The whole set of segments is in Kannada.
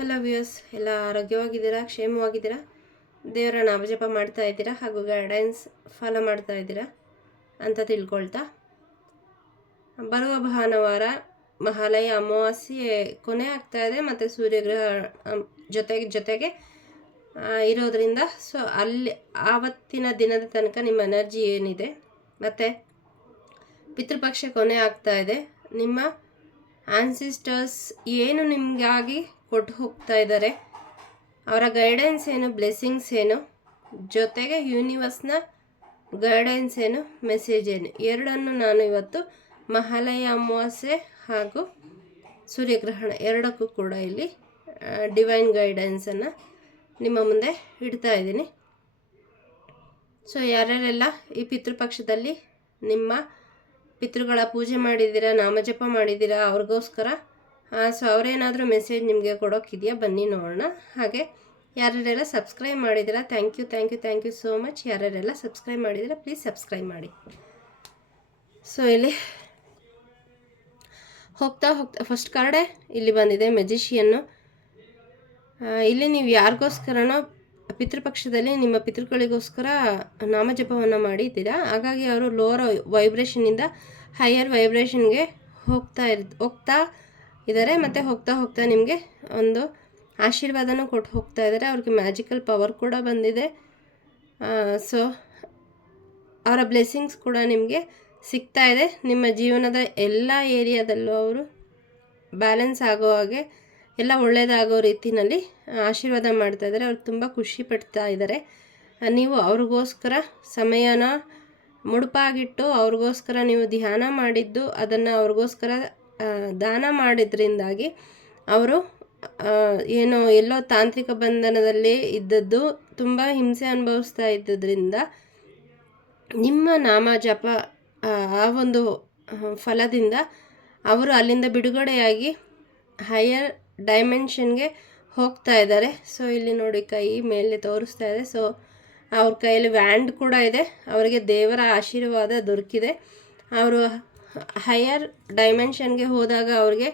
ಹಲೋ ವ್ಯೂಸ್ ಎಲ್ಲ ಆರೋಗ್ಯವಾಗಿದ್ದೀರಾ? ಕ್ಷೇಮವಾಗಿದ್ದೀರಾ? ದೇವರ ನಾಮಜಪ ಮಾಡ್ತಾ ಇದ್ದೀರಾ? ಹಾಗೂ ಗೈಡೆನ್ಸ್ ಫಾಲೋ ಮಾಡ್ತಾ ಇದ್ದೀರಾ? ಅಂತ ತಿಳ್ಕೊಳ್ತಾ. ಬರುವ ಭಾನುವಾರ ಮಹಾಲಯ ಅಮಾವಾಸ್ಯೆ ಕೊನೆ ಆಗ್ತಾ ಇದೆ, ಮತ್ತು ಸೂರ್ಯಗ್ರಹ ಜೊತೆಗೆ ಜೊತೆಗೆ ಇರೋದ್ರಿಂದ ಸೊ, ಅಲ್ಲಿ, ಆವತ್ತಿನ ದಿನದ ತನಕ ನಿಮ್ಮ ಎನರ್ಜಿ ಏನಿದೆ? ಮತ್ತು, ಪಿತೃಪಕ್ಷ ಕೊನೆ ಆಗ್ತಾ ಇದೆ. ನಿಮ್ಮ ಆನ್ಸಿಸ್ಟರ್ಸ್ ಏನು ನಿಮಗಾಗಿ ಕೊಟ್ಟು ಹೋಗ್ತಾ ಇದ್ದಾರೆ? ಅವರ ಗೈಡೆನ್ಸ್ ಏನು ಬ್ಲೆಸ್ಸಿಂಗ್ಸ್ ಏನು? ಜೊತೆಗೆ ಯೂನಿವರ್ಸ್ನ ಗೈಡೆನ್ಸ್ ಏನು ಮೆಸೇಜ್ ಏನು? ಎರಡನ್ನು ನಾನು ಇವತ್ತು ಮಹಾಲಯ ಅಮಾವಾಸ್ಯೆ ಹಾಗೂ ಸೂರ್ಯಗ್ರಹಣ ಎರಡಕ್ಕೂ ಕೂಡ ಇಲ್ಲಿ ಡಿವೈನ್ ಗೈಡೆನ್ಸನ್ನು ನಿಮ್ಮ ಮುಂದೆ ಇಡ್ತಾ ಇದ್ದೀನಿ. ಸೊ ಯಾರ್ಯಾರೆಲ್ಲ ಈ ಪಿತೃಪಕ್ಷದಲ್ಲಿ ನಿಮ್ಮ ಪಿತೃಗಳ ಪೂಜೆ ಮಾಡಿದ್ದೀರಾ, ನಾಮಜಪ ಮಾಡಿದ್ದೀರಾ ಅವ್ರಿಗೋಸ್ಕರ? ಸೊ ಅವರೇನಾದರೂ ಮೆಸೇಜ್ ನಿಮಗೆ ಕೊಡೋಕ್ಕಿದೆಯಾ ಬನ್ನಿ ನೋಡೋಣ. ಹಾಗೆ, ಯಾರ್ಯಾರೆಲ್ಲ ಸಬ್ಸ್ಕ್ರೈಬ್ ಮಾಡಿದ್ದೀರಾ thank you thank you thank you so much ಯಾರ್ಯಾರೆಲ್ಲ subscribe ಮಾಡಿದ್ದೀರಾ ಪ್ಲೀಸ್ ಸಬ್ಸ್ಕ್ರೈಬ್ ಮಾಡಿ. ಸೊ ಇಲ್ಲಿ ಹೋಗ್ತಾ ಹೋಗ್ತಾ ಫಸ್ಟ್ ಕಾರ್ಡೆ ಇಲ್ಲಿ ಬಂದಿದೆ ಮೆಜಿಷಿಯನ್ನು ಇಲ್ಲಿ ನೀವು ಯಾರಿಗೋಸ್ಕರನೋ ಪಿತೃಪಕ್ಷದಲ್ಲಿ ನಿಮ್ಮ ಪಿತೃಗಳಿಗೋಸ್ಕರ ನಾಮಜಪವನ್ನು ಮಾಡಿದ್ದೀರಾ? ಹಾಗಾಗಿ ಅವರು ಲೋವರ್ ವೈಬ್ರೇಷನಿಂದ ಹೈಯರ್ ವೈಬ್ರೇಷನ್ಗೆ ಹೋಗ್ತಾ ಇರ್, ಹೋಗ್ತಾ ಇದ್ದಾರೆ. ಮತ್ತು ಹೋಗ್ತಾ ಹೋಗ್ತಾ ನಿಮಗೆ ಒಂದು ಆಶೀರ್ವಾದನೂ ಕೊಟ್ಟು ಹೋಗ್ತಾ ಇದ್ದಾರೆ. ಅವ್ರಿಗೆ ಮ್ಯಾಜಿಕಲ್ ಪವರ್ ಕೂಡ ಬಂದಿದೆ. ಸೊ ಅವರ ಬ್ಲೆಸ್ಸಿಂಗ್ಸ್ ಕೂಡ ನಿಮಗೆ ಸಿಗ್ತಾ ಇದೆ. ನಿಮ್ಮ ಜೀವನದ ಎಲ್ಲ ಏರಿಯಾದಲ್ಲೂ ಅವರು ಬ್ಯಾಲೆನ್ಸ್ ಆಗೋ ಹಾಗೆ ಎಲ್ಲ ಒಳ್ಳೆಯದಾಗೋ ರೀತಿಯಲ್ಲಿ ಆಶೀರ್ವಾದ ಮಾಡ್ತಾ ಇದ್ದಾರೆ. ಅವ್ರು ತುಂಬ ಖುಷಿ ಪಡ್ತಾ ಇದ್ದಾರೆ. ನೀವು ಅವ್ರಿಗೋಸ್ಕರ ಸಮಯನ ಮುಡುಪಾಗಿಟ್ಟು, ಅವ್ರಿಗೋಸ್ಕರ ನೀವು ಧ್ಯಾನ ಮಾಡಿದ್ದು, ಅದನ್ನು ಅವ್ರಿಗೋಸ್ಕರ ದಾನ ಮಾಡಿದ್ರಿಂದಾಗಿ ಅವರು ಏನು ಎಲ್ಲೋ ತಾಂತ್ರಿಕ ಬಂಧನದಲ್ಲಿ ಇದ್ದದ್ದು, ತುಂಬ ಹಿಂಸೆ ಅನುಭವಿಸ್ತಾ ಇದ್ದದ್ರಿಂದ ನಿಮ್ಮ ನಾಮ ಜಪ ಆ ಒಂದು ಫಲದಿಂದ ಅವರು ಅಲ್ಲಿಂದ ಬಿಡುಗಡೆಯಾಗಿ ಹೈಯರ್ ಡೈಮೆನ್ಷನ್ಗೆ ಹೋಗ್ತಾ ಇದ್ದಾರೆ. ಸೊ ಇಲ್ಲಿ ನೋಡಿ ಕೈ ಮೇಲೆ ತೋರಿಸ್ತಾ ಇದೆ. ಸೊ ಅವ್ರ ಕೈಯಲ್ಲಿ ವ್ಯಾಂಡ್ ಕೂಡ ಇದೆ. ಅವರಿಗೆ ದೇವರ ಆಶೀರ್ವಾದ ದೊರಕಿದೆ. ಅವರು ಹೈಯರ್ ಡೈಮೆನ್ಷನ್ಗೆ ಹೋದಾಗ ಅವ್ರಿಗೆ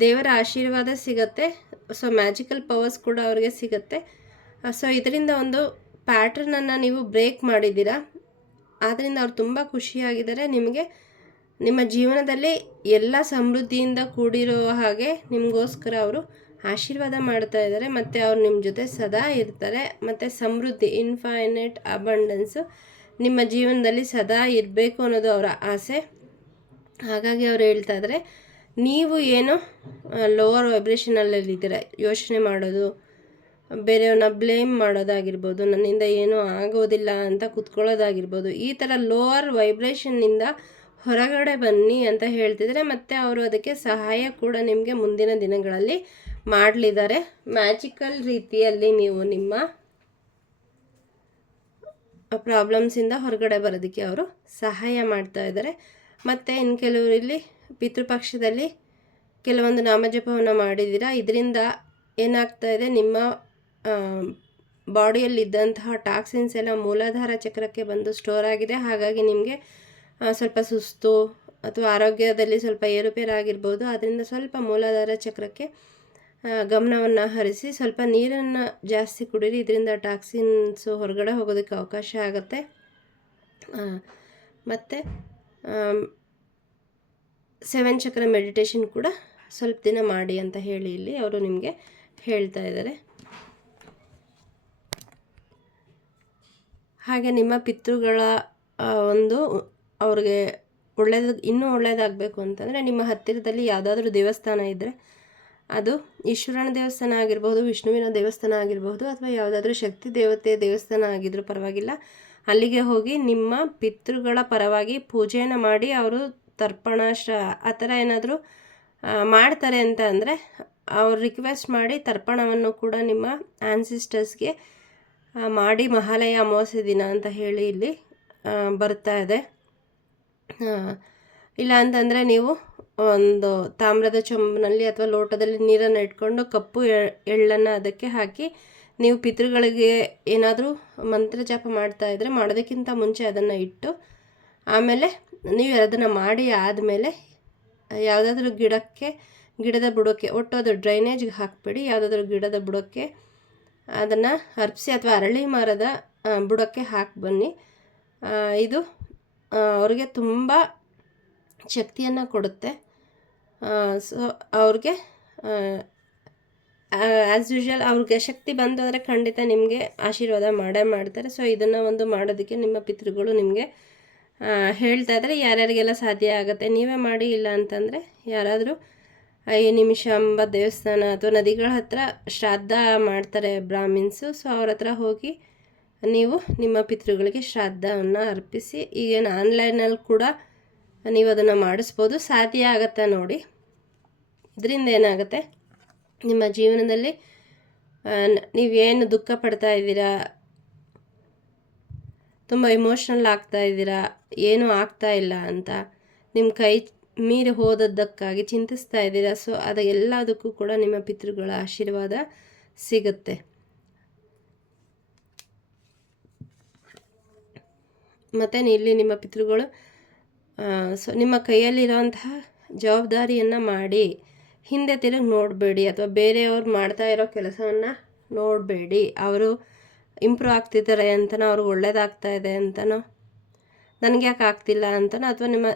ದೇವರ ಆಶೀರ್ವಾದ ಸಿಗತ್ತೆ. ಸೊ ಮ್ಯಾಜಿಕಲ್ ಪವರ್ಸ್ ಕೂಡ ಅವ್ರಿಗೆ ಸಿಗತ್ತೆ. ಸೊ ಇದರಿಂದ ಒಂದು ಪ್ಯಾಟ್ರನನ್ನು ನೀವು ಬ್ರೇಕ್ ಮಾಡಿದ್ದೀರಾ? ಆದ್ದರಿಂದ ಅವ್ರು ತುಂಬ ಖುಷಿಯಾಗಿದ್ದಾರೆ. ನಿಮಗೆ ನಿಮ್ಮ ಜೀವನದಲ್ಲಿ ಎಲ್ಲ ಸಮೃದ್ಧಿಯಿಂದ ಕೂಡಿರುವ ಹಾಗೆ ನಿಮಗೋಸ್ಕರ ಅವರು ಆಶೀರ್ವಾದ ಮಾಡ್ತಾ ಇದ್ದಾರೆ. ಮತ್ತು ಅವ್ರು ನಿಮ್ಮ ಜೊತೆ ಸದಾ ಇರ್ತಾರೆ. ಮತ್ತು ಸಮೃದ್ಧಿ ಇನ್ಫೈನೈಟ್ ಅಬಂಡೆನ್ಸು ನಿಮ್ಮ ಜೀವನದಲ್ಲಿ ಸದಾ ಇರಬೇಕು ಅನ್ನೋದು ಅವರ ಆಸೆ. ಹಾಗಾಗಿ ಅವ್ರು ಹೇಳ್ತಾ ಇದ್ದಾರೆ, ನೀವು ಏನು ಲೋವರ್ ವೈಬ್ರೇಷನಲ್ಲಿದ್ದೀರ ಯೋಚನೆ ಮಾಡೋದು, ಬೇರೆಯವ್ರನ್ನ ಬ್ಲೇಮ್ ಮಾಡೋದಾಗಿರ್ಬೋದು, ನನ್ನಿಂದ ಏನೂ ಆಗೋದಿಲ್ಲ ಅಂತ ಕುತ್ಕೊಳ್ಳೋದಾಗಿರ್ಬೋದು, ಈ ಥರ ಲೋವರ್ ವೈಬ್ರೇಷನ್ನಿಂದ ಹೊರಗಡೆ ಬನ್ನಿ ಅಂತ ಹೇಳ್ತಿದ್ರೆ ಮತ್ತು ಅವರು ಅದಕ್ಕೆ ಸಹಾಯ ಕೂಡ ನಿಮಗೆ ಮುಂದಿನ ದಿನಗಳಲ್ಲಿ ಮಾಡಲಿದ್ದಾರೆ. ಮ್ಯಾಜಿಕಲ್ ರೀತಿಯಲ್ಲಿ ನೀವು ನಿಮ್ಮ ಪ್ರಾಬ್ಲಮ್ಸಿಂದ ಹೊರಗಡೆ ಬರೋದಕ್ಕೆ ಅವರು ಸಹಾಯ ಮಾಡ್ತಾ ಇದ್ದಾರೆ. ಮತ್ತು ಇನ್ನು ಕೆಲವರು ಇಲ್ಲಿ ಪಿತೃಪಕ್ಷದಲ್ಲಿ ಕೆಲವೊಂದು ನಾಮಜಪವನ್ನು ಮಾಡಿದ್ದೀರಾ? ಇದರಿಂದ ಏನಾಗ್ತಾ ಇದೆ? ನಿಮ್ಮ ಬಾಡಿಯಲ್ಲಿದ್ದಂತಹ ಟಾಕ್ಸಿನ್ಸ್ ಎಲ್ಲ ಮೂಲಾಧಾರ ಚಕ್ರಕ್ಕೆ ಬಂದು ಸ್ಟೋರ್ ಆಗಿದೆ. ಹಾಗಾಗಿ ನಿಮಗೆ ಸ್ವಲ್ಪ ಸುಸ್ತು ಅಥವಾ ಆರೋಗ್ಯದಲ್ಲಿ ಸ್ವಲ್ಪ ಏರುಪೇರಾಗಿರ್ಬೋದು. ಅದರಿಂದ ಸ್ವಲ್ಪ ಮೂಲಾಧಾರ ಚಕ್ರಕ್ಕೆ ಗಮನವನ್ನು ಹರಿಸಿ ಸ್ವಲ್ಪ ನೀರನ್ನು ಜಾಸ್ತಿ ಕುಡೀರಿ. ಇದರಿಂದ ಟಾಕ್ಸಿನ್ಸು ಹೊರಗಡೆ ಹೋಗೋದಕ್ಕೆ ಅವಕಾಶ ಆಗುತ್ತೆ. ಮತ್ತು ಸೆವೆನ್ ಚಕ್ರ ಮೆಡಿಟೇಷನ್ ಕೂಡ ಸ್ವಲ್ಪ ದಿನ ಮಾಡಿ ಅಂತ ಹೇಳಿ ಇಲ್ಲಿ ಅವರು ನಿಮಗೆ ಹೇಳ್ತಾ ಇದ್ದಾರೆ. ಹಾಗೆ ನಿಮ್ಮ ಪಿತೃಗಳ ಒಂದು ಅವ್ರಿಗೆ ಒಳ್ಳೇದು, ಇನ್ನೂ ಒಳ್ಳೆಯದಾಗಬೇಕು ಅಂತಂದರೆ ನಿಮ್ಮ ಹತ್ತಿರದಲ್ಲಿ ಯಾವುದಾದ್ರೂ ದೇವಸ್ಥಾನ ಇದ್ದರೆ ಅದು ಈಶ್ವರನ ದೇವಸ್ಥಾನ ಆಗಿರ್ಬೋದು, ವಿಷ್ಣುವಿನ ದೇವಸ್ಥಾನ ಆಗಿರ್ಬೋದು ಅಥವಾ ಯಾವುದಾದ್ರೂ ಶಕ್ತಿ ದೇವತೆ ದೇವಸ್ಥಾನ ಆಗಿದ್ದರೂ ಪರವಾಗಿಲ್ಲ. ಅಲ್ಲಿಗೆ ಹೋಗಿ ನಿಮ್ಮ ಪಿತೃಗಳ ಪರವಾಗಿ ಪೂಜೆಯನ್ನು ಮಾಡಿ ಅವರು ತರ್ಪಣ ಶ್ರ ಆ ಥರ ಏನಾದರೂ ಮಾಡ್ತಾರೆ ಅಂತ ಅಂದರೆ ಅವ್ರು ರಿಕ್ವೆಸ್ಟ್ ಮಾಡಿ ತರ್ಪಣವನ್ನು ಕೂಡ ನಿಮ್ಮ ಆ್ಯನ್ಸಿಸ್ಟರ್ಸ್ಗೆ ಮಾಡಿ ಮಹಾಲಯ ಅಮಾವಾಸ್ಯೆ ದಿನ ಅಂತ ಹೇಳಿ ಇಲ್ಲಿ ಬರ್ತಾ ಇದೆ. ಇಲ್ಲ ಅಂತಂದರೆ ನೀವು ಒಂದು ತಾಮ್ರದ ಚೊಂಬಿನಲ್ಲಿ ಅಥವಾ ಲೋಟದಲ್ಲಿ ನೀರನ್ನು ಇಟ್ಕೊಂಡು ಕಪ್ಪು ಎಳ್ಳನ್ನು ಅದಕ್ಕೆ ಹಾಕಿ ನೀವು ಪಿತೃಗಳಿಗೆ ಏನಾದರೂ ಮಂತ್ರ ಜಾಪ ಮಾಡ್ತಾ ಇದ್ದರೆ ಮಾಡೋದಕ್ಕಿಂತ ಮುಂಚೆ ಅದನ್ನು ಇಟ್ಟು ಆಮೇಲೆ ನೀವು ಅದನ್ನು ಮಾಡಿ ಆದಮೇಲೆ ಯಾವುದಾದ್ರೂ ಗಿಡಕ್ಕೆ, ಗಿಡದ ಬುಡಕ್ಕೆ ಒಟ್ಟು ಅದು ಡ್ರೈನೇಜ್ಗೆ ಹಾಕ್ಬೇಡಿ, ಯಾವುದಾದ್ರೂ ಗಿಡದ ಬುಡಕ್ಕೆ ಅದನ್ನು ಅರ್ಪಿಸಿ ಅಥವಾ ಅರಳಿ ಮರದ ಬುಡಕ್ಕೆ ಹಾಕಿ ಬನ್ನಿ. ಇದು ಅವ್ರಿಗೆ ತುಂಬ ಶಕ್ತಿಯನ್ನು ಕೊಡುತ್ತೆ. ಸೊ ಅವ್ರಿಗೆ ಆ್ಯಸ್ ಯೂಶ್ವಲ್ ಅವ್ರಿಗೆ ಶಕ್ತಿ ಬಂತು ಅಂದರೆ ಖಂಡಿತ ನಿಮಗೆ ಆಶೀರ್ವಾದ ಮಾಡೇ ಮಾಡ್ತಾರೆ. ಸೊ ಇದನ್ನು ಒಂದು ಮಾಡೋದಕ್ಕೆ ನಿಮ್ಮ ಪಿತೃಗಳು ನಿಮಗೆ ಹೇಳ್ತಾ ಇದ್ದಾರೆ ಯಾರ್ಯಾರಿಗೆಲ್ಲ ಸಾಧ್ಯ ಆಗುತ್ತೆ. ನೀವೇ ಮಾಡಿ ಇಲ್ಲ ಅಂತಂದರೆ ಯಾರಾದರೂ ಈ ನಿಮಿಷ ಎಂಬ ದೇವಸ್ಥಾನ ಅಥವಾ ನದಿಗಳ ಹತ್ರ ಶ್ರಾದ್ದ ಮಾಡ್ತಾರೆ ಬ್ರಾಹ್ಮಿನ್ಸು. ಸೊ ಅವ್ರ ಹತ್ರ ಹೋಗಿ ನೀವು ನಿಮ್ಮ ಪಿತೃಗಳಿಗೆ ಶ್ರಾದ್ದವನ್ನು ಅರ್ಪಿಸಿ ಈಗೇನು ಆನ್ಲೈನಲ್ಲಿ ಕೂಡ ನೀವು ಅದನ್ನು ಮಾಡಿಸ್ಬೋದು. ಸಾಧ್ಯ ಆಗತ್ತಾ ನೋಡಿ. ಇದರಿಂದ ಏನಾಗುತ್ತೆ? ನಿಮ್ಮ ಜೀವನದಲ್ಲಿ ನೀವೇನು ದುಃಖ ಪಡ್ತಾ ಇದ್ದೀರಾ? ತುಂಬ ಇಮೋಷ್ನಲ್ ಆಗ್ತಾ ಇದ್ದೀರಾ? ಏನೂ ಆಗ್ತಾ ಇಲ್ಲ ಅಂತ ನಿಮ್ಮ ಕೈ ಮೀರಿ ಹೋದದ್ದಕ್ಕಾಗಿ ಚಿಂತಿಸ್ತಾ ಇದ್ದೀರಾ? ಸೊ ಅದೆಲ್ಲದಕ್ಕೂ ಕೂಡ ನಿಮ್ಮ ಪಿತೃಗಳ ಆಶೀರ್ವಾದ ಸಿಗುತ್ತೆ. ಮತ್ತು ಇಲ್ಲಿ ನಿಮ್ಮ ಪಿತೃಗಳು ಸೊ ನಿಮ್ಮ ಕೈಯಲ್ಲಿರೋಂತಹ ಜವಾಬ್ದಾರಿಯನ್ನು ಮಾಡಿ ಹಿಂದೆ ತಿರುಗಿ ನೋಡಬೇಡಿ ಅಥವಾ ಬೇರೆಯವ್ರು ಮಾಡ್ತಾ ಇರೋ ಕೆಲಸವನ್ನು ನೋಡಬೇಡಿ. ಅವರು ಇಂಪ್ರೂವ್ ಆಗ್ತಿದ್ದಾರೆ ಅಂತನೋ, ಅವ್ರಿಗೆ ಒಳ್ಳೇದಾಗ್ತಾ ಇದೆ ಅಂತನೋ, ನನಗೆ ಯಾಕೆ ಆಗ್ತಿಲ್ಲ ಅಂತನೋ ಅಥವಾ ನಿಮ್ಮ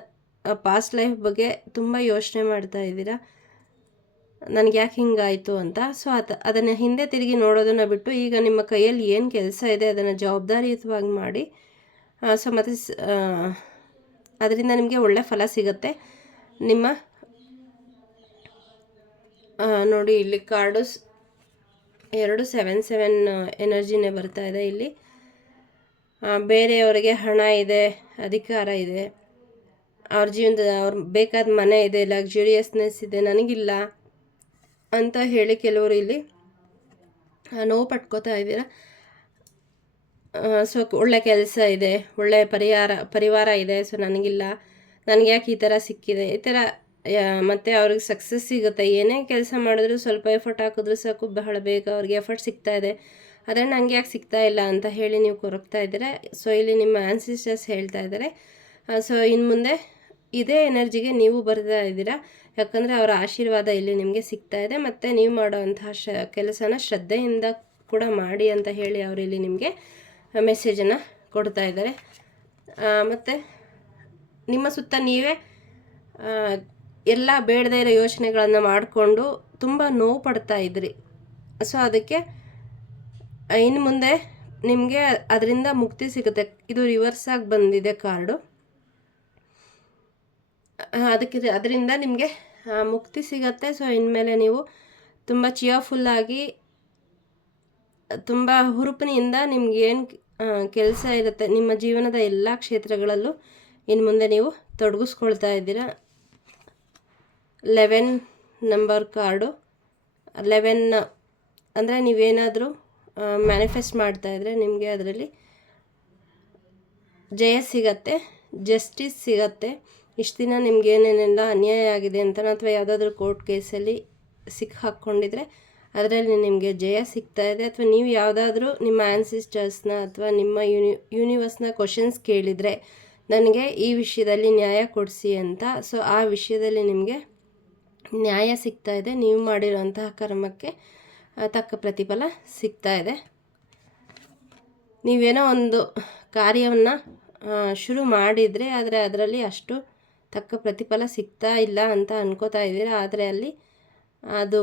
ಪಾಸ್ಟ್ ಲೈಫ್ ಬಗ್ಗೆ ತುಂಬ ಯೋಚನೆ ಮಾಡ್ತಾ ಇದ್ದೀರಾ, ನನಗೆ ಯಾಕೆ ಹಿಂಗಾಯಿತು ಅಂತ. ಸೊ ಅದು, ಅದನ್ನು ಹಿಂದೆ ತಿರುಗಿ ನೋಡೋದನ್ನು ಬಿಟ್ಟು ಈಗ ನಿಮ್ಮ ಕೈಯಲ್ಲಿ ಏನು ಕೆಲಸ ಇದೆ ಅದನ್ನು ಜವಾಬ್ದಾರಿಯುತವಾಗಿ ಮಾಡಿ ಸೊ ಮತ್ತು ಅದರಿಂದ ನಿಮಗೆ ಒಳ್ಳೆ ಫಲ ಸಿಗುತ್ತೆ. ನಿಮ್ಮ ನೋಡಿ ಇಲ್ಲಿ ಕಾರ್ಡು ಎರಡು ಸೆವೆನ್ ಸೆವೆನ್ ಎನರ್ಜಿನೇ ಬರ್ತಾ ಇದೆ ಇಲ್ಲಿ. ಬೇರೆಯವರಿಗೆ ಹಣ ಇದೆ, ಅಧಿಕಾರ ಇದೆ, ಅವ್ರ ಜೀವನದ, ಅವ್ರ ಬೇಕಾದ ಮನೆ ಇದೆ ಲಕ್ಸುರಿಯಸ್ನೆಸ್ ಇದೆ, ನನಗಿಲ್ಲ ಅಂತ ಹೇಳಿ ಕೆಲವರು ಇಲ್ಲಿ ನೋವು ಪಟ್ಕೋತಾ ಇದ್ದೀರಾ. ಸೊ ಒಳ್ಳೆ ಕೆಲಸ ಇದೆ, ಒಳ್ಳೆ ಪರಿಹಾರ, ಪರಿವಾರ ಇದೆ ಸೊ ನನಗಿಲ್ಲ. ನನಗೆ ಯಾಕೆ ಈ ಥರ ಸಿಕ್ಕಿದೆ? ಈ ಥರ ಮತ್ತು ಅವ್ರಿಗೆ ಸಕ್ಸಸ್ ಸಿಗುತ್ತೆ. ಏನೇ ಕೆಲಸ ಮಾಡಿದ್ರು ಸ್ವಲ್ಪ ಎಫರ್ಟ್ ಹಾಕಿದ್ರು ಸಾಕು ಬಹಳ ಬೇಗ ಅವ್ರಿಗೆ ಎಫರ್ಟ್ ಸಿಗ್ತಾ ಇದೆ. ಆದರೆ ನನಗೆ ಯಾಕೆ ಸಿಗ್ತಾ ಇಲ್ಲ ಅಂತ ಹೇಳಿ ನೀವು ಕೊರಗ್ತಾ ಇದ್ದೀರಾ? ಸೊ ಇಲ್ಲಿ ನಿಮ್ಮ ಆನ್ಸಿಸ್ಟರ್ಸ್ ಹೇಳ್ತಾ ಇದ್ದಾರೆ. ಸೊ ಇನ್ನು ಮುಂದೆ ಇದೇ ಎನರ್ಜಿಗೆ ನೀವು ಬರ್ತಾ ಇದ್ದೀರಾ? ಯಾಕಂದರೆ ಅವರ ಆಶೀರ್ವಾದ ಇಲ್ಲಿ ನಿಮಗೆ ಸಿಗ್ತಾ ಇದೆ. ಮತ್ತು ನೀವು ಮಾಡೋವಂತಹ ಶ, ಕೆಲಸನ ಶ್ರದ್ಧೆಯಿಂದ ಕೂಡ ಮಾಡಿ ಅಂತ ಹೇಳಿ ಅವರು ಇಲ್ಲಿ ನಿಮಗೆ ಮೆಸೇಜನ್ನು ಕೊಡ್ತಾ ಇದ್ದಾರೆ. ಮತ್ತು ನಿಮ್ಮ ಸುತ್ತ ನೀವೇ ಎಲ್ಲ ಬೇಡದೇ ಇರೋ ಯೋಚನೆಗಳನ್ನು ಮಾಡಿಕೊಂಡು ತುಂಬ ನೋವು ಪಡ್ತಾ ಇದ್ರಿ. ಸೊ ಅದಕ್ಕೆ ಇನ್ನು ಮುಂದೆ ನಿಮಗೆ ಅದರಿಂದ ಮುಕ್ತಿ ಸಿಗುತ್ತೆ. ಇದು ರಿವರ್ಸ್ ಆಗಿ ಬಂದಿದೆ ಕಾರ್ಡು. ಅದಕ್ಕೆ ಅದರಿಂದ ನಿಮಗೆ ಮುಕ್ತಿ ಸಿಗತ್ತೆ. ಸೊ ಇನ್ಮೇಲೆ ನೀವು ತುಂಬ ಚಿಯರ್ಫುಲ್ಲಾಗಿ ತುಂಬ ಹುರುಪಿನಿಂದ ನಿಮ್ಗೆ ಏನು ಕೆಲಸ ಇರುತ್ತೆ, ನಿಮ್ಮ ಜೀವನದ ಎಲ್ಲ ಕ್ಷೇತ್ರಗಳಲ್ಲೂ ಇನ್ನು ಮುಂದೆ ನೀವು ತೊಡಗಿಸ್ಕೊಳ್ತಾ ಇದ್ದೀರಾ? Eleven number card. ಲೆವೆನ್ ಅಂದರೆ ನೀವೇನಾದರೂ ಮ್ಯಾನಿಫೆಸ್ಟ್ ಮಾಡ್ತಾ ಇದ್ದರೆ ನಿಮಗೆ ಅದರಲ್ಲಿ ಜಯ ಸಿಗತ್ತೆ, ಜಸ್ಟಿಸ್ ಸಿಗತ್ತೆ. ಇಷ್ಟು ದಿನ ನಿಮ್ಗೆ ಏನೇನೆಲ್ಲ ಅನ್ಯಾಯ ಆಗಿದೆ ಅಂತ ಅಥವಾ ಯಾವುದಾದ್ರೂ ಕೋರ್ಟ್ ಕೇಸಲ್ಲಿ ಸಿಕ್ಕಿ ಹಾಕ್ಕೊಂಡಿದ್ರೆ ಅದರಲ್ಲಿ ನಿಮಗೆ ಜಯ ಸಿಗ್ತಾ ಇದೆ? ಅಥವಾ ನೀವು ಯಾವುದಾದ್ರೂ ನಿಮ್ಮ ಆನ್ಸಿಸ್ಟರ್ಸ್ನ ಅಥವಾ ನಿಮ್ಮ ಯೂನಿ ಯೂನಿವರ್ಸ್ನ ಕ್ವಶನ್ಸ್ ಕೇಳಿದರೆ ನನಗೆ ಈ ವಿಷಯದಲ್ಲಿ ನ್ಯಾಯ ಕೊಡಿಸಿ ಅಂತ. ಸೊ ಆ ವಿಷಯದಲ್ಲಿ ನಿಮಗೆ ನ್ಯಾಯ ಸಿಗ್ತಾ ಇದೆ. ನೀವು ಮಾಡಿರೋಂತಹ ಕರ್ಮಕ್ಕೆ ತಕ್ಕ ಪ್ರತಿಫಲ ಸಿಗ್ತಾ ಇದೆ. ನೀವೇನೋ ಒಂದು ಕಾರ್ಯವನ್ನು ಶುರು ಮಾಡಿದರೆ ಆದರೆ ಅದರಲ್ಲಿ ಅಷ್ಟು ತಕ್ಕ ಪ್ರತಿಫಲ ಸಿಗ್ತಾ ಇಲ್ಲ ಅಂತ ಅನ್ಕೋತಾ ಇದ್ದೀರಾ? ಆದರೆ ಅಲ್ಲಿ ಅದು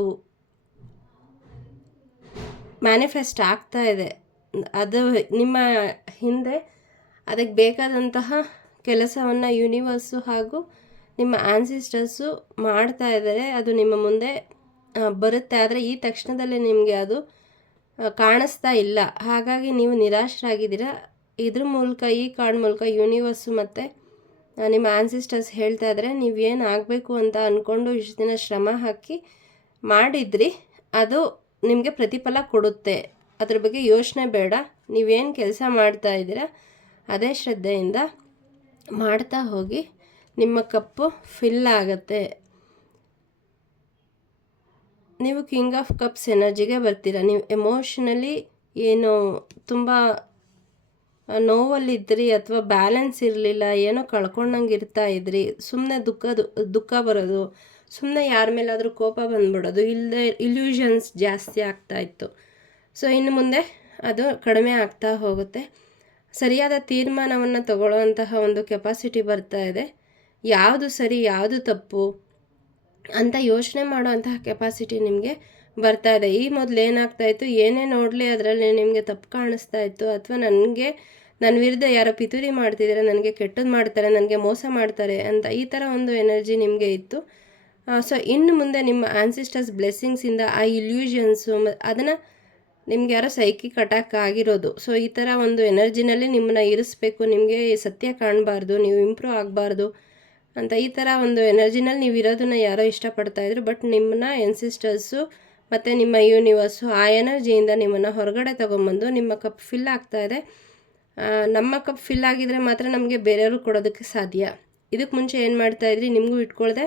ಮ್ಯಾನಿಫೆಸ್ಟ್ ಆಗ್ತಾ ಇದೆ. ಅದು ನಿಮ್ಮ ಹಿಂದೆ ಅದಕ್ಕೆ ಬೇಕಾದಂತಹ ಕೆಲಸವನ್ನು ಯೂನಿವರ್ಸು ಹಾಗೂ ನಿಮ್ಮ ಆನ್ಸಿಸ್ಟರ್ಸು ಮಾಡ್ತಾ ಇದ್ದಾರೆ. ಅದು ನಿಮ್ಮ ಮುಂದೆ ಬರುತ್ತೆ. ಆದರೆ ಈ ತಕ್ಷಣದಲ್ಲಿ ನಿಮಗೆ ಅದು ಕಾಣಿಸ್ತಾ ಇಲ್ಲ. ಹಾಗಾಗಿ ನೀವು ನಿರಾಶರಾಗಿದ್ದೀರಾ? ಇದ್ರ ಮೂಲಕ, ಈ ಕಾರ್ಡ್ ಮೂಲಕ ಯೂನಿವರ್ಸು ಮತ್ತು ನಿಮ್ಮ ಆನ್ಸಿಸ್ಟರ್ಸ್ ಹೇಳ್ತಾ ಇದ್ದಾರೆ ನೀವೇನು ಆಗಬೇಕು ಅಂತ ಅಂದ್ಕೊಂಡು ಇಷ್ಟು ದಿನ ಶ್ರಮ ಹಾಕಿ ಮಾಡಿದ್ರಿ. ಅದು ನಿಮಗೆ ಪ್ರತಿಫಲ ಕೊಡುತ್ತೆ. ಅದ್ರ ಬಗ್ಗೆ ಯೋಚನೆ ಬೇಡ. ನೀವೇನು ಕೆಲಸ ಮಾಡ್ತಾ ಇದ್ದೀರಾ, ಅದೇ ಶ್ರದ್ಧೆಯಿಂದ ಮಾಡ್ತಾ ಹೋಗಿ ನಿಮ್ಮ ಕಪ್ಪು ಫಿಲ್ ಆಗುತ್ತೆ. ನೀವು ಕಿಂಗ್ ಆಫ್ ಕಪ್ಸ್ ಎನರ್ಜಿಗೆ ಬರ್ತೀರಾ. ನೀವು ಎಮೋಷನಲಿ ಏನು ತುಂಬ ನೋವಲ್ಲಿದ್ರಿ ಅಥವಾ ಬ್ಯಾಲೆನ್ಸ್ ಇರಲಿಲ್ಲ, ಏನೋ ಕಳ್ಕೊಂಡಂಗೆ ಇರ್ತಾ ಇದ್ರಿ. ಸುಮ್ಮನೆ ದುಃಖ ದುಃಖ ಬರೋದು ಸುಮ್ಮನೆ ಯಾರ ಮೇಲಾದರೂ ಕೋಪ ಬಂದ್ಬಿಡೋದು ಇಲ್ಲದೆ ಇಲ್ಯೂಷನ್ಸ್ ಜಾಸ್ತಿ ಆಗ್ತಾ ಇತ್ತು. ಸೊ ಇನ್ನು ಮುಂದೆ ಅದು ಕಡಿಮೆ ಆಗ್ತಾ ಹೋಗುತ್ತೆ. ಸರಿಯಾದ ತೀರ್ಮಾನವನ್ನು ತಗೊಳ್ಳುವಂತಹ ಒಂದು ಕೆಪಾಸಿಟಿ ಬರ್ತಾ ಇದೆ. ಯಾವುದು ಸರಿ, ಯಾವುದು ತಪ್ಪು ಅಂತ ಯೋಚನೆ ಮಾಡುವಂತಹ ಕೆಪಾಸಿಟಿ ನಿಮಗೆ ಬರ್ತಾ ಇದೆ. ಈ ಮೊದಲು ಏನಾಗ್ತಾ ಇತ್ತು? ಏನೇ ನೋಡಲಿ ಅದರಲ್ಲಿ ನಿಮಗೆ ತಪ್ಪು ಕಾಣಿಸ್ತಾ ಇತ್ತು. ಅಥವಾ ನನಗೆ ನನ್ನ ವಿರುದ್ಧ ಯಾರೋ ಪಿತೂರಿ ಮಾಡ್ತಿದ್ದಾರೆ ನನಗೆ ಕೆಟ್ಟದ್ದು ಮಾಡ್ತಾರೆ, ನನಗೆ ಮೋಸ ಮಾಡ್ತಾರೆ ಅಂತ ಈ ಥರ ಒಂದು ಎನರ್ಜಿ ನಿಮಗೆ ಇತ್ತು. ಸೊ ಇನ್ನು ಮುಂದೆ ನಿಮ್ಮ ಆನ್ಸಿಸ್ಟರ್ಸ್ ಬ್ಲೆಸ್ಸಿಂಗ್ಸಿಂದ ಆ ಇಲ್ಯೂಷನ್ಸು ಅದನ್ನು ನಿಮ್ಗೆ ಯಾರೋ ಸೈಕಿಕ್ ಅಟ್ಯಾಕ್ ಆಗಿರೋದು. ಸೊ ಈ ಥರ ಒಂದು ಎನರ್ಜಿನಲ್ಲಿ ನಿಮ್ಮನ್ನ ಇರಿಸ್ಬೇಕು, ನಿಮಗೆ ಸತ್ಯ ಕಾಣಬಾರ್ದು, ನೀವು ಇಂಪ್ರೂವ್ ಆಗಬಾರ್ದು ಅಂತ ಈ ಥರ ಒಂದು ಎನರ್ಜಿನಲ್ಲಿ ನೀವು ಇರೋದನ್ನ ಯಾರೋ ಇಷ್ಟಪಡ್ತಾ ಇದ್ರು. ಬಟ್ ನಿಮ್ಮನ್ನ ಎನ್ಸಿಸ್ಟರ್ಸು ಮತ್ತು ನಿಮ್ಮ ಯೂನಿವರ್ಸು ಆ ಎನರ್ಜಿಯಿಂದ ನಿಮ್ಮನ್ನು ಹೊರಗಡೆ ತೊಗೊಂಬಂದು ನಿಮ್ಮ ಕಪ್ ಫಿಲ್ ಆಗ್ತಾ ಇದೆ. ನಮ್ಮ ಕಪ್ ಫಿಲ್ ಆಗಿದ್ರೆ ಮಾತ್ರ ನಮಗೆ ಬೇರೆಯವ್ರಿಗೆ ಕೊಡೋದಕ್ಕೆ ಸಾಧ್ಯ. ಇದಕ್ಕೆ ಮುಂಚೆ ಏನು ಮಾಡ್ತಾಯಿದ್ರಿ ನಿಮಗೂ ಇಟ್ಕೊಳ್ದೆ.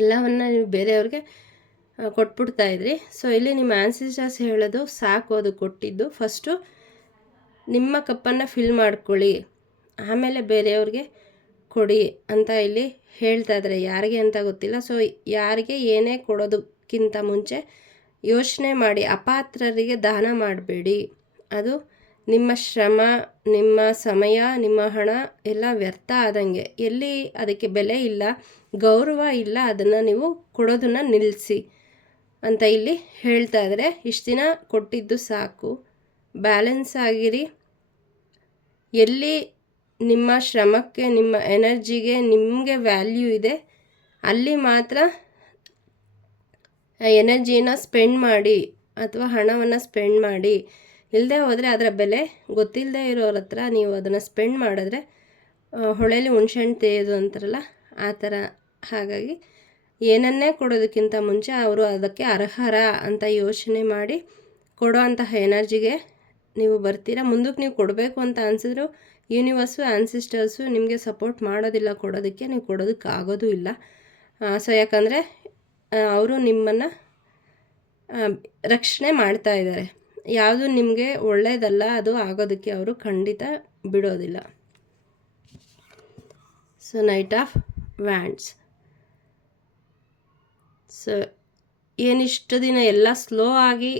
ಎಲ್ಲವನ್ನು ನೀವು ಬೇರೆಯವ್ರಿಗೆ ಕೊಟ್ಬಿಡ್ತಾ ಇದ್ರಿ. ಸೊ ಇಲ್ಲಿ ನಿಮ್ಮ ಆನ್ಸಿಸ್ಟರ್ಸ್ ಹೇಳೋದು ಸಾಕು ಅದು ಕೊಟ್ಟಿದ್ದು. ಫಸ್ಟು ನಿಮ್ಮ ಕಪ್ಪನ್ನು ಫಿಲ್ ಮಾಡ್ಕೊಳ್ಳಿ. ಆಮೇಲೆ ಬೇರೆಯವ್ರಿಗೆ ಕೊಡಿ ಅಂತ ಇಲ್ಲಿ ಹೇಳ್ತಾ ಇದ್ದಾರೆ. ಯಾರಿಗೆ ಅಂತ ಗೊತ್ತಿಲ್ಲ. ಸೊ ಯಾರಿಗೆ ಏನೇ ಕೊಡೋದಕ್ಕಿಂತ ಮುಂಚೆ ಯೋಚನೆ ಮಾಡಿ ಅಪಾತ್ರರಿಗೆ ದಾನ ಮಾಡಬೇಡಿ. ಅದು ನಿಮ್ಮ ಶ್ರಮ, ನಿಮ್ಮ ಸಮಯ, ನಿಮ್ಮ ಹಣ ಎಲ್ಲ ವ್ಯರ್ಥ ಆದಂಗೆ. ಎಲ್ಲಿ ಅದಕ್ಕೆ ಬೆಲೆ ಇಲ್ಲ, ಗೌರವ ಇಲ್ಲ, ಅದನ್ನು ನೀವು ಕೊಡೋದನ್ನು ನಿಲ್ಲಿಸಿ ಅಂತ ಇಲ್ಲಿ ಹೇಳ್ತಾ ಇದ್ದಾರೆ ಇಷ್ಟು ದಿನ ಕೊಟ್ಟಿದ್ದು ಸಾಕು. ಬ್ಯಾಲೆನ್ಸ್ ಆಗಿರಿ. ಎಲ್ಲಿ ನಿಮ್ಮ ಶ್ರಮಕ್ಕೆ, ನಿಮ್ಮ ಎನರ್ಜಿಗೆ, ನಿಮಗೆ ವ್ಯಾಲ್ಯೂ ಇದೆ, ಅಲ್ಲಿ ಮಾತ್ರ ಎನರ್ಜಿನ ಸ್ಪೆಂಡ್ ಮಾಡಿ, ಅಥವಾ ಹಣವನ್ನು ಸ್ಪೆಂಡ್ ಮಾಡಿ ಇಲ್ಲದೆ ಹೋದರೆ ಅದರ ಬೆಲೆ ಗೊತ್ತಿಲ್ಲದೆ ಇರೋರ ಹತ್ರ ನೀವು ಅದನ್ನು ಸ್ಪೆಂಡ್ ಮಾಡಿದ್ರೆ ಹೊಳೆಯಲ್ಲಿ ಹುಣ್ಸೆಹಣ್ಣು ತೆಗೆಯೋದು ಅಂತಾರಲ್ಲ, ಆ ಥರ ಹಾಗಾಗಿ ಏನನ್ನೇ ಕೊಡೋದಕ್ಕಿಂತ ಮುಂಚೆ ಅವರು ಅದಕ್ಕೆ ಅರ್ಹರ ಅಂತ ಯೋಚನೆ ಮಾಡಿ ಕೊಡೋ ಅಂತಹ ಎನರ್ಜಿಗೆ ನೀವು ಬರ್ತೀರಾ. ಮುಂದಕ್ಕೆ ನೀವು ಕೊಡಬೇಕು ಅಂತ ಅನಿಸಿದ್ರು ಯೂನಿವರ್ಸು ಆನ್ಸಿಸ್ಟರ್ಸು ನಿಮಗೆ ಸಪೋರ್ಟ್ ಮಾಡೋದಿಲ್ಲ ಕೊಡೋದಕ್ಕೆ, ನೀವು ಕೊಡೋದಕ್ಕೆ ಆಗೋದು ಇಲ್ಲ. ಸೊ ಯಾಕಂದರೆ ಅವರು ನಿಮ್ಮನ್ನು ರಕ್ಷಣೆ ಮಾಡ್ತಾ ಇದ್ದಾರೆ. ಯಾವುದು ನಿಮಗೆ ಒಳ್ಳೆಯದಲ್ಲ ಅದು ಆಗೋದಕ್ಕೆ ಅವರು ಖಂಡಿತ ಬಿಡೋದಿಲ್ಲ. So knight of wands so ಏನಿಷ್ಟು ದಿನ ಎಲ್ಲ ಸ್ಲೋ ಆಗಿ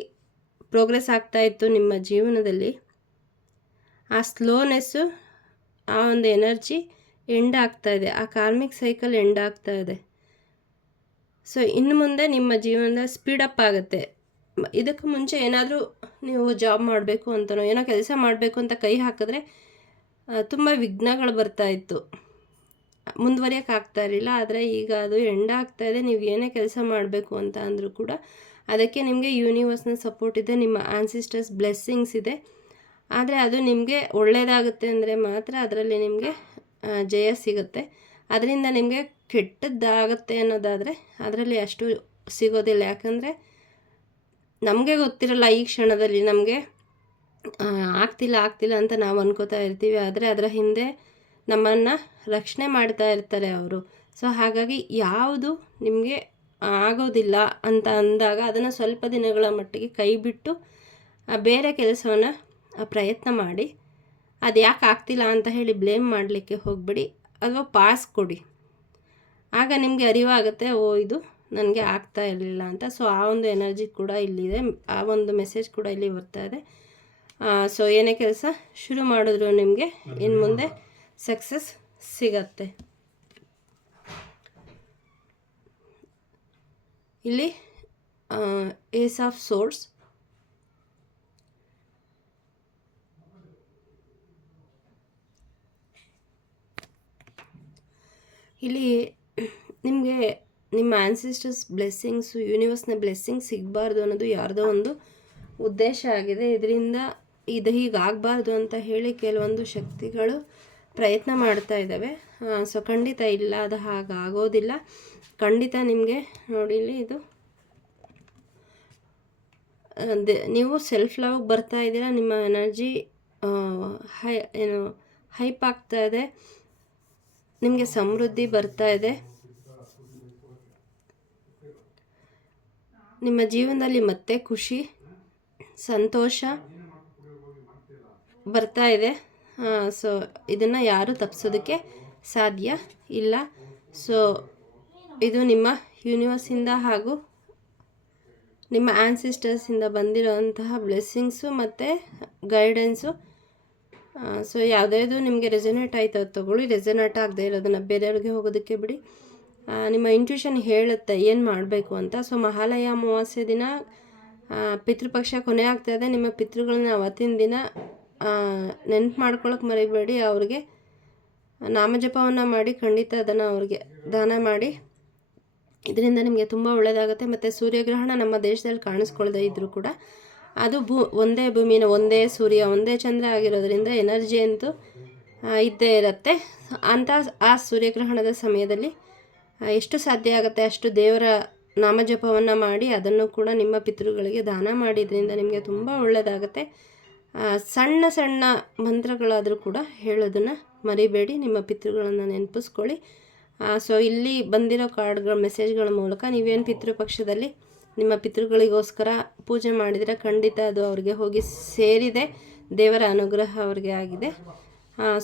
ಪ್ರೋಗ್ರೆಸ್ ಆಗ್ತಾ ಇತ್ತು ನಿಮ್ಮ ಜೀವನದಲ್ಲಿ, ಆ ಸ್ಲೋನೆಸ್ಸು ಆ ಒಂದು ಎನರ್ಜಿ ಎಂಡ್ ಆಗ್ತಾ ಇದೆ, ಆ ಕಾರ್ಮಿಕ್ ಸೈಕಲ್ ಎಂಡ್ ಆಗ್ತಾ ಇದೆ. ಸೊ ಇನ್ನು ಮುಂದೆ ನಿಮ್ಮ ಜೀವನದ ಸ್ಪೀಡಪ್ ಆಗುತ್ತೆ. ಇದಕ್ಕೆ ಮುಂಚೆ ಏನಾದರೂ ನೀವು ಜಾಬ್ ಮಾಡಬೇಕು ಅಂತನೋ, ಏನೋ ಕೆಲಸ ಮಾಡಬೇಕು ಅಂತ ಕೈ ಹಾಕಿದ್ರೆ ತುಂಬ ವಿಘ್ನಗಳು ಬರ್ತಾ ಇತ್ತು. ಮುಂದುವರಿಯೋಕೆ ಆಗ್ತಾ ಇರಲಿಲ್ಲ, ಆದರೆ ಈಗ ಅದು ಎಂಡ್ ಆಗ್ತಾ ಇದೆ, ನೀವು ಏನೇ ಕೆಲಸ ಮಾಡಬೇಕು ಅಂತ ಅಂದರೂ ಕೂಡ ಅದಕ್ಕೆ ನಿಮಗೆ ಯೂನಿವರ್ಸ್ನ ಸಪೋರ್ಟ್ ಇದೆ, ನಿಮ್ಮ ಆನ್ಸಿಸ್ಟರ್ಸ್ ಬ್ಲೆಸ್ಸಿಂಗ್ಸ್ ಇದೆ. ಆದರೆ ಅದು ನಿಮಗೆ ಒಳ್ಳೆಯದಾಗುತ್ತೆ ಅಂದರೆ ಮಾತ್ರ ಅದರಲ್ಲಿ ನಿಮಗೆ ಜಯ ಸಿಗುತ್ತೆ. ಅದರಿಂದ ನಿಮಗೆ ಕೆಟ್ಟದ್ದಾಗುತ್ತೆ ಅನ್ನೋದಾದರೆ ಅದರಲ್ಲಿ ಅಷ್ಟು ಸಿಗೋದಿಲ್ಲ. ಯಾಕಂದರೆ ನಮಗೆ ಗೊತ್ತಿರಲ್ಲ ಈ ಕ್ಷಣದಲ್ಲಿ ನಮಗೆ ಆಗ್ತಿಲ್ಲ ಆಗ್ತಿಲ್ಲ ಅಂತ ನಾವು ಅನ್ಕೋತಾ ಇರ್ತೀವಿ. ಆದರೆ ಅದರ ಹಿಂದೆ ನಮ್ಮನ್ನು ರಕ್ಷಣೆ ಮಾಡ್ತಾ ಇರ್ತಾರೆ ಅವರು. ಸೊ ಹಾಗಾಗಿ ಯಾವುದು ನಿಮಗೆ ಆಗೋದಿಲ್ಲ ಅಂತ ಅಂದಾಗ ಅದನ್ನು ಸ್ವಲ್ಪ ದಿನಗಳ ಮಟ್ಟಿಗೆ ಕೈ ಬಿಟ್ಟು ಬೇರೆ ಕೆಲಸವನ್ನು ಪ್ರಯತ್ನ ಮಾಡಿ. ಅದು ಯಾಕೆ ಆಗ್ತಿಲ್ಲ ಅಂತ ಹೇಳಿ ಬ್ಲೇಮ್ ಮಾಡಲಿಕ್ಕೆ ಹೋಗಬೇಡಿ. ಅಥವಾ ಪಾಸ್ ಕೊಡಿ. ಆಗ ನಿಮಗೆ ಅರಿವಾಗುತ್ತೆ, ಓ, ಇದು ನನಗೆ ಆಗ್ತಾ ಇರಲಿಲ್ಲ ಅಂತ. ಸೊ ಆ ಒಂದು ಎನರ್ಜಿ ಕೂಡ ಇಲ್ಲಿದೆ. ಆ ಒಂದು ಮೆಸೇಜ್ ಕೂಡ ಇಲ್ಲಿ ಬರ್ತಾ ಇದೆ. ಸೊ ಏನೇ ಕೆಲಸ ಶುರು ಮಾಡಿದ್ರು ನಿಮಗೆ ಇನ್ನು ಮುಂದೆ ಸಕ್ಸಸ್ ಸಿಗತ್ತೆ. ಇಲ್ಲಿ ಏಸ್ ಆಫ್ ಸೋರ್ಸ್ ಇಲ್ಲಿ, ನಿಮಗೆ ನಿಮ್ಮ ಆ್ಯನ್ಸಿಸ್ಟರ್ಸ್ ಬ್ಲೆಸ್ಸಿಂಗ್ಸು ಯೂನಿವರ್ಸ್ನ ಬ್ಲೆಸ್ಸಿಂಗ್ ಸಿಗಬಾರ್ದು ಅನ್ನೋದು ಯಾರದೋ ಒಂದು ಉದ್ದೇಶ ಆಗಿದೆ. ಇದರಿಂದ ಇದು ಹೀಗಾಗಬಾರ್ದು ಅಂತ ಹೇಳಿ ಕೆಲವೊಂದು ಶಕ್ತಿಗಳು ಪ್ರಯತ್ನ ಮಾಡ್ತಾ ಇದ್ದಾವೆ. ಸೊ ಖಂಡಿತ ಇಲ್ಲ ಅದು ಹಾಗಾಗೋದಿಲ್ಲ ಖಂಡಿತ ನಿಮಗೆ ನೋಡಿ ಇಲ್ಲಿ ಇದು ನೀವು ಸೆಲ್ಫ್ ಲವ್ ಬರ್ತಾ ಇದ್ದೀರ, ನಿಮ್ಮ ಎನರ್ಜಿ ಹೈ ಏನು ಹೈಪ್ ಆಗ್ತಾ ಇದೆ, ನಿಮಗೆ ಸಮೃದ್ಧಿ ಬರ್ತಾ ಇದೆ. ನಿಮ್ಮ ಜೀವನದಲ್ಲಿ ಮತ್ತೆ ಖುಷಿ, ಸಂತೋಷ ಬರ್ತಾ ಇದೆ. ಸೊ ಇದನ್ನು ಯಾರೂ ತಪ್ಪಿಸೋದಕ್ಕೆ ಸಾಧ್ಯ ಇಲ್ಲ. ಸೊ ಇದು ನಿಮ್ಮ ಯೂನಿವರ್ಸಿಂದ ಹಾಗೂ ನಿಮ್ಮ ಆ್ಯನ್ಸಿಸ್ಟರ್ಸಿಂದ ಬಂದಿರೋಂತಹ ಬ್ಲೆಸ್ಸಿಂಗ್ಸು ಮತ್ತು ಗೈಡೆನ್ಸು ಸೊ ಯಾವುದ್ಯಾವುದು ನಿಮಗೆ ರೆಸೊನೇಟ್ ಆಯ್ತು, ಅದು ತೊಗೊಳ್ಳಿ. ರೆಸೊನೇಟ್ ಆಗದೆ ಇರೋದನ್ನು ಬೇರೆಯವ್ರಿಗೆ ಹೋಗೋದಕ್ಕೆ ಬಿಡಿ. ನಿಮ್ಮ ಇಂಟ್ಯೂಷನ್ ಹೇಳುತ್ತೆ, ಏನು ಮಾಡಬೇಕು ಅಂತ. ಸೊ ಮಹಾಲಯ ಅಮಾವಾಸ್ಯ ದಿನ ಪಿತೃಪಕ್ಷ ಕೊನೆ ಆಗ್ತಾ ಇದೆ. ನಿಮ್ಮ ಪಿತೃಗಳನ್ನ ಅವತ್ತಿನ ದಿನ ನೆನ್ಪು ಮಾಡ್ಕೊಳಕ್ಕೆ ಮರಿಬೇಡಿ. ಅವ್ರಿಗೆ ನಾಮಜಪವನ್ನು ಮಾಡಿ, ಖಂಡಿತ ಅದನ್ನು ಅವ್ರಿಗೆ ದಾನ ಮಾಡಿ. ಇದರಿಂದ ನಿಮಗೆ ತುಂಬ ಒಳ್ಳೆಯದಾಗುತ್ತೆ ಮತ್ತು ಸೂರ್ಯಗ್ರಹಣ ನಮ್ಮ ದೇಶದಲ್ಲಿ ಕಾಣಿಸ್ಕೊಳ್ಳದೆ ಇದ್ದರೂ ಕೂಡ. ಅದು ಭೂ, ಒಂದೇ ಭೂಮಿನ ಒಂದೇ ಸೂರ್ಯ, ಒಂದೇ ಚಂದ್ರ ಆಗಿರೋದ್ರಿಂದ ಎನರ್ಜಿ ಅಂತೂ ಇದ್ದೇ ಇರುತ್ತೆ. ಅಂಥ, ಆ ಸೂರ್ಯಗ್ರಹಣದ ಸಮಯದಲ್ಲಿ ಎಷ್ಟು ಸಾಧ್ಯ ಆಗುತ್ತೆ ಅಷ್ಟು ದೇವರ ನಾಮಜಪವನ್ನು ಮಾಡಿ ಅದನ್ನು ಕೂಡ ನಿಮ್ಮ ಪಿತೃಗಳಿಗೆ ದಾನ ಮಾಡಿದ್ರಿಂದ ನಿಮಗೆ ತುಂಬ ಒಳ್ಳೆಯದಾಗುತ್ತೆ ಸಣ್ಣ ಸಣ್ಣ ಮಂತ್ರಗಳಾದರೂ ಕೂಡ ಹೇಳೋದನ್ನು ಮರಿಬೇಡಿ, ನಿಮ್ಮ ಪಿತೃಗಳನ್ನು ನೆನಪಿಸ್ಕೊಳ್ಳಿ. ಸೊ ಇಲ್ಲಿ ಬಂದಿರೋ ಕಾರ್ಡ್ಗಳ ಮೆಸೇಜ್ಗಳ ಮೂಲಕ ನೀವೇನು ಪಿತೃಪಕ್ಷದಲ್ಲಿ ನಿಮ್ಮ ಪಿತೃಗಳಿಗೋಸ್ಕರ ಪೂಜೆ ಮಾಡಿದರೆ ಖಂಡಿತ ಅದು ಅವ್ರಿಗೆ ಹೋಗಿ ಸೇರಿದೆ, ದೇವರ ಅನುಗ್ರಹ ಅವ್ರಿಗೆ ಆಗಿದೆ.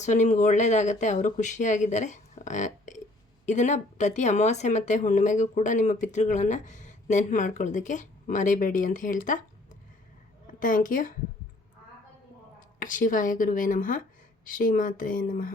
ಸೊ ನಿಮ್ಗೆ ಒಳ್ಳೆಯದಾಗತ್ತೆ ಅವರು ಖುಷಿಯಾಗಿದ್ದಾರೆ. ಇದನ್ನು ಪ್ರತಿ ಅಮಾವಾಸ್ಯೆ ಮತ್ತು ಹುಣ್ಣಿಮೆಗೂ ಕೂಡ ನಿಮ್ಮ ಪಿತೃಗಳನ್ನು ನೆನ್ಪು ಮಾಡ್ಕೊಳ್ಳೋದಕ್ಕೆ ಮರಿಬೇಡಿ ಅಂತ ಹೇಳ್ತಾ. ಥ್ಯಾಂಕ್ ಯು ಶಿವಾಯ ಗುರುವೇ ನಮಃ. ಶ್ರೀಮಾತ್ರೇ ನಮಃ.